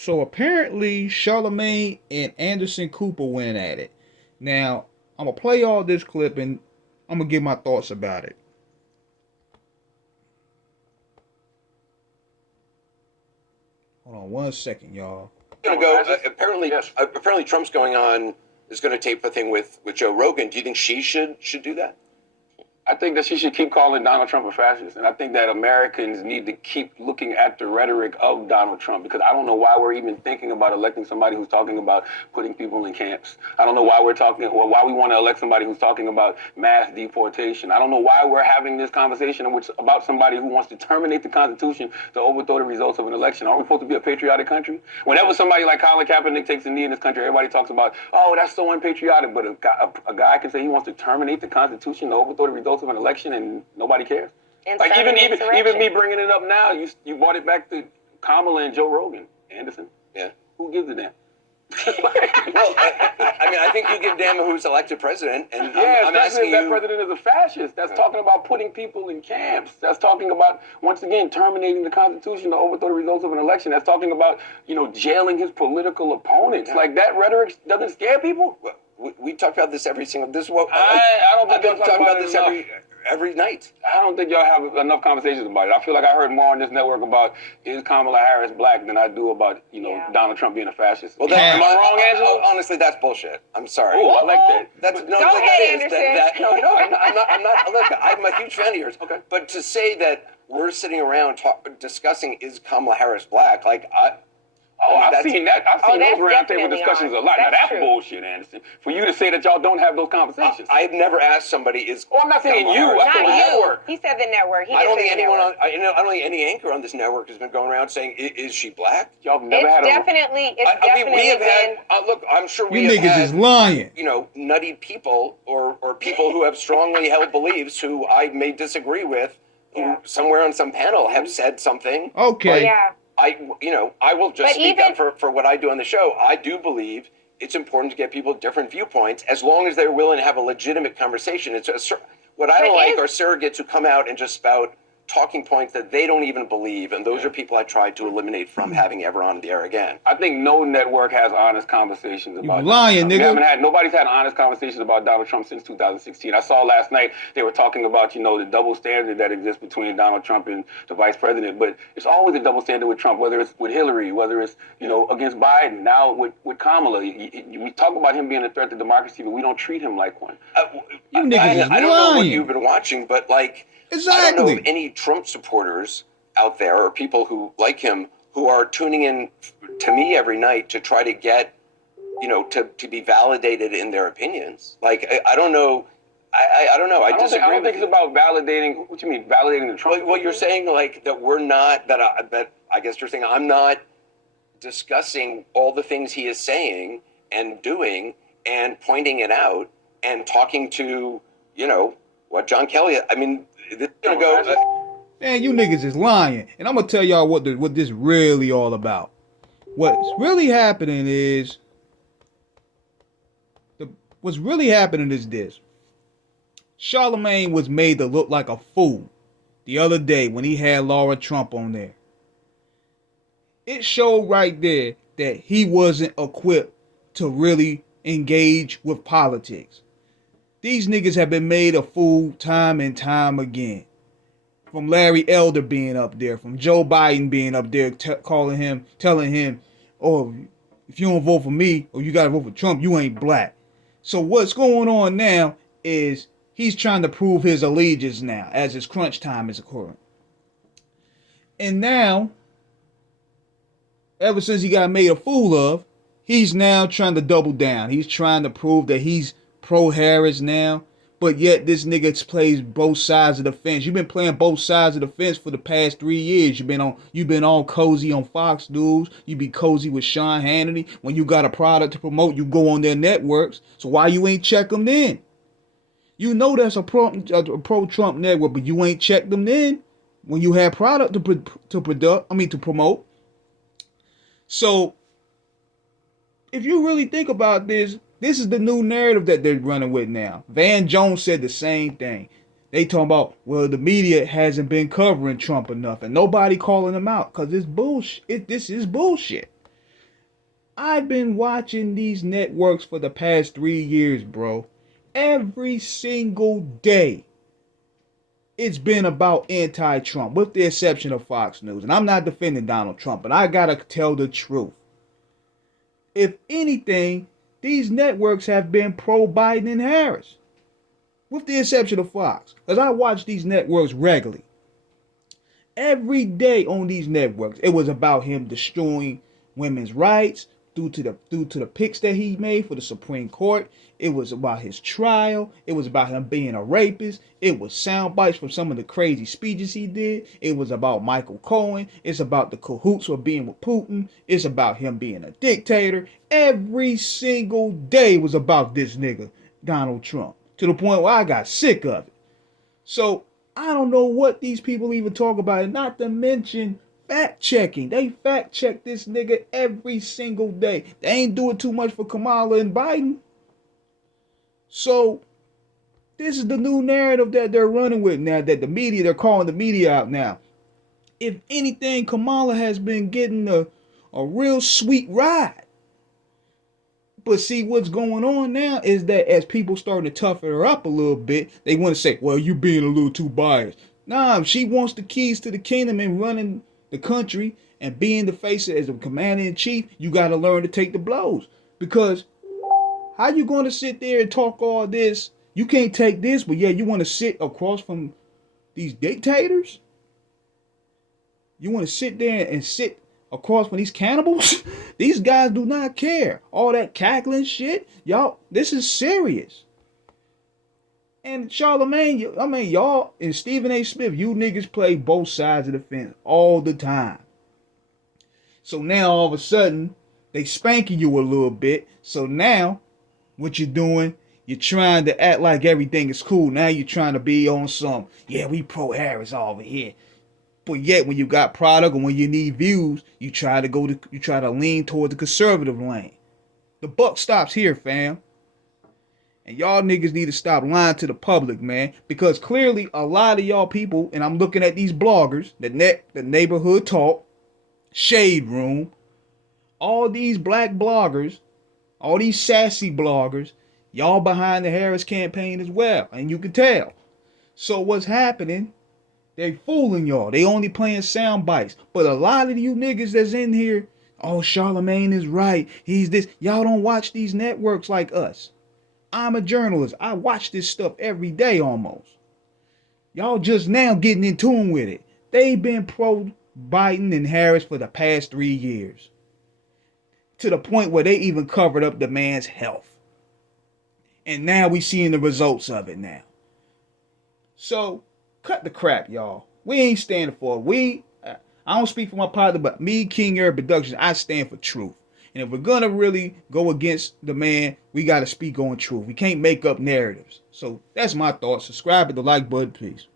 So apparently, Charlamagne and Anderson Cooper went at it. Now, I'm gonna play all this clip and I'm gonna give my thoughts about it. Hold on 1 second, y'all. Going to go. Apparently, Trump's going on is going to tape a thing with Joe Rogan. Do you think she should do that? I think that she should keep calling Donald Trump a fascist. And I think that Americans need to keep looking at the rhetoric of Donald Trump, because I don't know why we're even thinking about electing somebody who's talking about putting people in camps. I don't know why we're talking, or why we want to elect somebody who's talking about mass deportation. I don't know why we're having this conversation about somebody who wants to terminate the Constitution to overthrow the results of an election. Are we supposed to be a patriotic country? Whenever somebody like Colin Kaepernick takes a knee in this country, everybody talks about, oh, that's so unpatriotic. But a guy can say he wants to terminate the Constitution to overthrow the results of an election and nobody cares. Like even me bringing it up now, you brought it back to Kamala and Joe Rogan, Anderson. Yeah. Who gives a damn? Well, I mean, I think you give a damn who's elected president, and yeah, I'm asking if that president is a fascist. That's talking about putting people in camps. That's talking about, once again, terminating the Constitution to overthrow the results of an election. That's talking about, jailing his political opponents. Yeah. Like, that rhetoric doesn't scare people. We talk about this every single. This is what I don't think I've been talking about this every night. I don't think y'all have enough conversations about it. I feel like I heard more on this network about is Kamala Harris black than I do about Donald Trump being a fascist. Well, am I wrong, Angela? Honestly, that's bullshit. I'm sorry. Oh, I like that. That's Go ahead, Anderson. I'm not. Look, I'm a huge fan of yours. Okay. But to say that we're sitting around discussing is Kamala Harris black, like I've seen that. I've seen those roundtable discussions a lot. Now that's true. Bullshit, Anderson. For you to say that y'all don't have those conversations. I've never asked somebody is. Oh, I'm not saying you. I said the network. He said the network. I don't think anyone I don't think any anchor on this network has been going around saying, "Is she black?" Y'all have never had. We have had. Look, I'm sure we You have niggas had, is lying. Nutty people or people who have strongly held beliefs who I may disagree with, who somewhere on some panel have said something. Okay. Yeah. I will just speak up for what I do on the show. I do believe it's important to get people different viewpoints as long as they're willing to have a legitimate conversation. What I don't like are surrogates who come out and just spout talking points that they don't even believe, and those are people I try to eliminate from having ever on the air again. I think no network has honest conversations about. You lying, nigga. Nobody's had honest conversations about Donald Trump since 2016. I saw last night they were talking about the double standard that exists between Donald Trump and the vice president, but it's always a double standard with Trump, whether it's with Hillary, whether it's against Biden, now with Kamala. We talk about him being a threat to democracy, but we don't treat him like one. You niggas is lying. I don't know what you've been watching, but exactly. I don't know of any Trump supporters out there or people who like him who are tuning in to me every night to try to get, to be validated in their opinions. I don't know. I don't know. I disagree. I don't think it's about validating. What you mean, validating the Trump? What you're saying, that we're not, that I guess you're saying I'm not discussing all the things he is saying and doing and pointing it out and talking to, what John Kelly, I mean, this is going to go. Man, you niggas is lying. And I'm going to tell y'all what this really all about. What's really happening is this. Charlamagne was made to look like a fool the other day when he had Laura Trump on there. It showed right there that he wasn't equipped to really engage with politics. These niggas have been made a fool time and time again. From Larry Elder being up there, from Joe Biden being up there, telling him, oh, if you don't vote for me or you got to vote for Trump, you ain't black. So what's going on now is he's trying to prove his allegiance now as his crunch time is occurring. And now, ever since he got made a fool of, he's now trying to double down. He's trying to prove that he's pro-Harris now, but yet this nigga plays both sides of the fence. You've been playing both sides of the fence for the past 3 years. You've been all cozy on Fox News. You be cozy with Sean Hannity. When you got a product to promote, you go on their networks. So why you ain't check them then? You know that's a pro-Trump network, but you ain't checked them then when you had product to promote. So if you really think about this is the new narrative that they're running with now. Van Jones said the same thing. They talking about, well, the media hasn't been covering Trump enough and nobody calling him out because it's bullshit. This is bullshit. I've been watching these networks for the past 3 years, bro. Every single day, it's been about anti-Trump, with the exception of Fox News. And I'm not defending Donald Trump, but I gotta tell the truth. If anything, these networks have been pro-Biden and Harris, with the exception of Fox. Because I watch these networks regularly. Every day on these networks, it was about him destroying women's rights due to the picks that he made for the Supreme Court. It was about his trial. It was about him being a rapist. It was sound bites from some of the crazy speeches he did. It was about Michael Cohen. It's about the cahoots for being with Putin. It's about him being a dictator. Every single day was about this nigga, Donald Trump, to the point where I got sick of it. So I don't know what these people even talk about, and not to mention fact checking. They fact check this nigga every single day. They ain't doing too much for Kamala and Biden. So this is the new narrative that they're running with now, that the media, they're calling the media out now. If anything, Kamala has been getting a real sweet ride. But see, what's going on now is that as people starting to toughen her up a little bit, they want to say, well, you being a little too biased. Nah, she wants the keys to the kingdom and running the country and being the face as a commander-in-chief. You got to learn to take the blows. Because how you going to sit there and talk all this? You can't take this, but yeah, you want to sit across from these dictators? You want to sit there and sit across from these cannibals? These guys do not care. All that cackling shit. Y'all, this is serious. And Charlamagne, I mean, y'all and Stephen A. Smith, you niggas play both sides of the fence all the time. So now all of a sudden, they spanking you a little bit. So now, what you're doing, you're trying to act like everything is cool. Now you're trying to be on some, yeah, we pro-Harris over here. But yet, when you got product and when you need views, you try to lean toward the conservative lane. The buck stops here, fam. And y'all niggas need to stop lying to the public, man. Because clearly, a lot of y'all people, and I'm looking at these bloggers, the Neighborhood Talk, Shade Room, all these black bloggers, all these sassy bloggers, y'all behind the Harris campaign as well. And you can tell. So what's happening? They fooling y'all. They only playing sound bites. But a lot of you niggas that's in here, oh, Charlamagne is right. He's this. Y'all don't watch these networks like us. I'm a journalist. I watch this stuff every day almost. Y'all just now getting in tune with it. They've been pro Biden and Harris for the past 3 years. To the point where they even covered up the man's health. And now we seeing the results of it now. So, cut the crap, y'all. We ain't standing for it. I don't speak for my partner, but me, King Air Productions, I stand for truth. And if we're going to really go against the man, we got to speak on truth. We can't make up narratives. So that's my thoughts. Subscribe and the like button, please.